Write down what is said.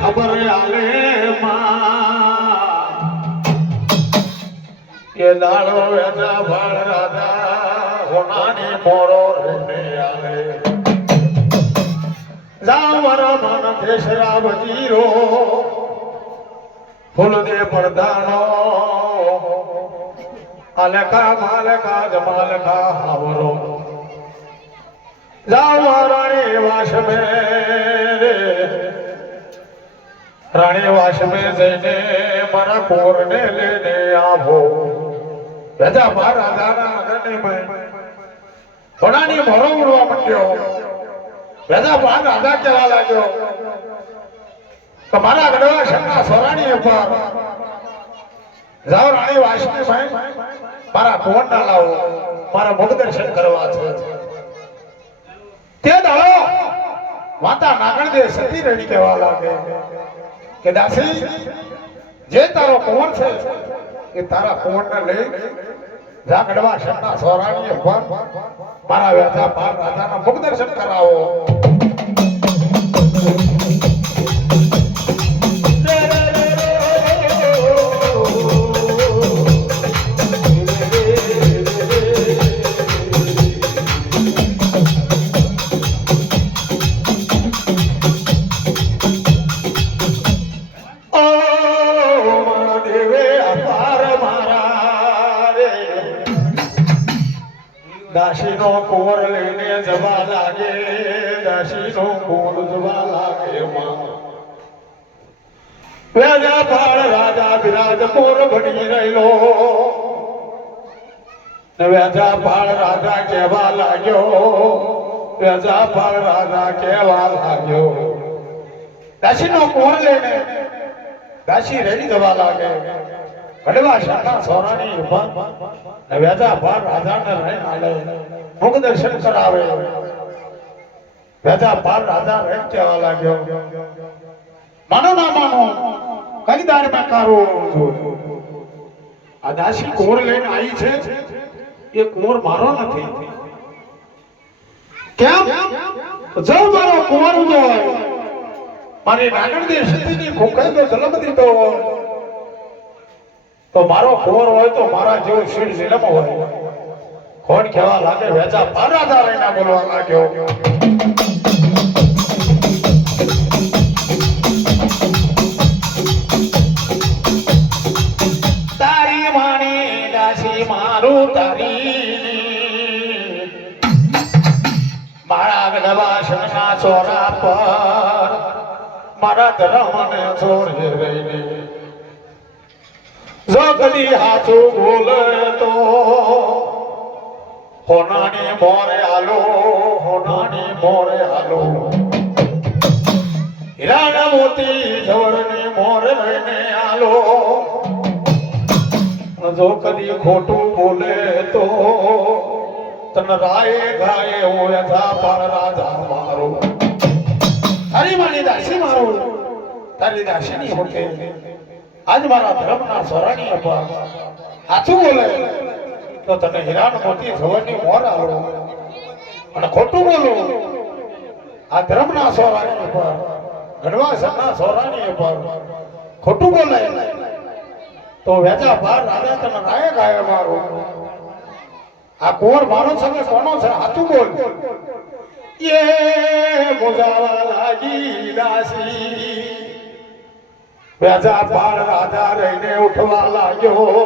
ખબર આલે કે દાડો રાજા ભાળ રાજા હોનાની મોરો રેને આલે. જાવર મન દેશરા વજીરો ફૂલ દે પડદાનો. અલકા માલકા જમાલકા હાવરો. રાણી મેં મોરો રાણી ફોન ના લાવો, મારા મુખ કરવા છે. માતા નાગણ દે સતી રેડી કહેવા લાગે. કે દાસી જે તારો કુંવર છે, એ તારા કુંવર ને લઈ રાખડવા શરના સોરાણી પર મારા વ્યાજા પાર રાજાના મુખ દર્શન કરાવો. દાસીનો કોર લઈને જવા લાગે, દાસીનો કોર જવા લાગે રાજા પાળ રાજા બિરાજ કોર ભણી રહેલો વેજા પાળ રાજા કહેવા લાગ્યો. વેજા ભાળ, રાજા કહેવા લાગ્યો. દાસીનો કોર લઈને દાસી રેડી જવા લાગે. કડવા શાખા સોરાણી ને દર્શન કરાવે. વેજા ભાર રાજા રહી લાગ્યો. ના આ દાસી કોર લઈને આવી છે. એ કોર મારો નથી. કેમ? જો મારો કુંવર હોય મારી નાગણ દેશ સતીની ખોખાઈ જલમ દીધો. તો મારો ખોર હોય તો મારા જેવો શીડ નિલમ હોય. કોણ કહેવા લાગે, વેચા પારાદા લઈને બોલવા લાગ્યો મારા ધર્મને છોડી રહીને. જો કદી હાથું બોલે તો હોનાની મોરે હાલો, હોનાની મોરે હાલો. હીરાના મોતી જવરની મોરે લઈને હાલો. જો કદી ખોટું બોલે તો તન રાય ગાય હું યથા પર રાજા મારો. તારી માની દાસી મારો. તારી દાસીની હોટે આજ મારા ધર્મના સ્વરાણી પર સાચું બોલે. તો તને હિરાન મોતી સવરની મોર આવડો અને ખોટું બોલું. આ ધર્મના સ્વરાણી ઉપર ગઢવાસના સ્વરાણી પર ખોટું બોલે. તો વેચા બાર રાજા તને રાય ગાય મારો? આ કોર મારો છે કે કોનો છે? સાચું બોલ. એ મોજાવા લાગી દાસી. વેચા બાળ રાજા રહીને ઉઠવા લાગ્યો.